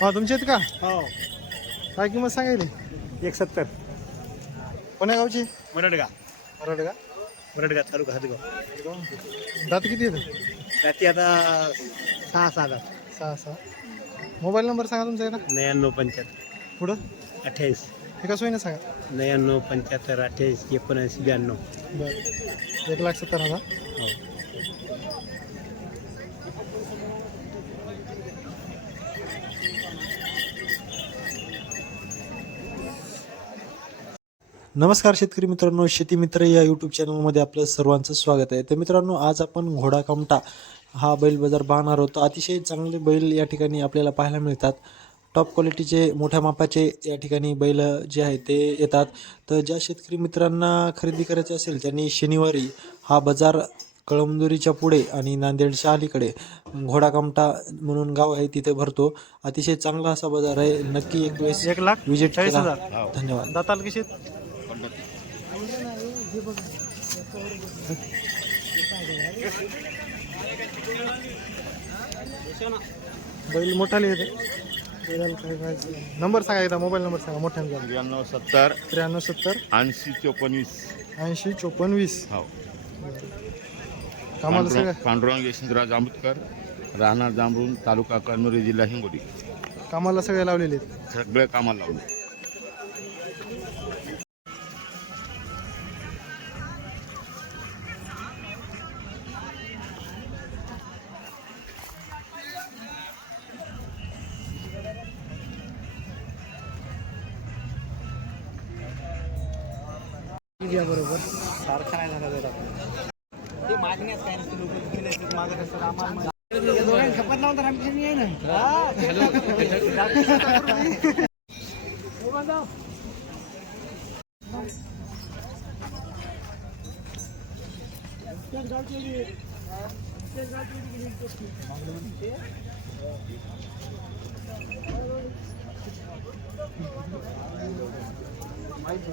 हा तुमचे आहेत का? हो. काय किंमत सांगायली? एक सत्तर. कोण्या गावची? मरडगा. मराठ का मरडगा तालुका हदगाव. दात किती येतं रात्री आता सहा सहा हजार सहा सहा. मोबाईल नंबर सांगा तुमचा एकदा. नव्याण्णव पंच्याहत्तर. पुढं? अठ्ठावीस. एका सोयीनं सांगा. नव्याण्णव पंच्याहत्तर अठ्ठावीस एकोणऐंशी ब्याण्णव. बरं. एक लाख सत्तर हजार. हो. नमस्कार शेतकरी मित्रांनो शेती मित्र या यूट्यूब चॅनलमध्ये आपलं सर्वांचं स्वागत आहे. तर मित्रांनो आज आपण घोडा कामटा हा बैल बाजार पाहणार होतो अतिशय चांगले बैल या ठिकाणी आपल्याला पाहायला मिळतात. टॉप क्वालिटीचे मोठ्या मापाचे या ठिकाणी बैल जे आहेत ते येतात. तर ज्या शेतकरी मित्रांना खरेदी करायचे असेल त्यांनी शनिवारी हा बाजार कळमदुरीच्या पुढे आणि नांदेडच्या अलीकडे घोडा कामटा म्हणून गाव आहे तिथे भरतो. अतिशय चांगला असा बाजार आहे. नक्की एक वेळेस एक लाख विजिट धन्यवाद. बैल बैलाला काय करायचं? नंबर सांगा एकदा मोबाईल नंबर सांगा मोठ्याने. त्र्याण्णव सत्तर त्र्याण्णव सत्तर ऐंशी चोपन्नीस ऐंशी चोपन्न वीस. हो. कामाला सगळं? पांडुरंग यशवंतराज आंबेडकर राहणार जांभरून तालुका कळमनुरी जिल्हा हिंगोली. कामाला सगळे लावलेले आहेत. सगळे कामाला लावले बरोबर. सारखा नाही झाला दोघांनी शपथ लावून आहे ना. माहिती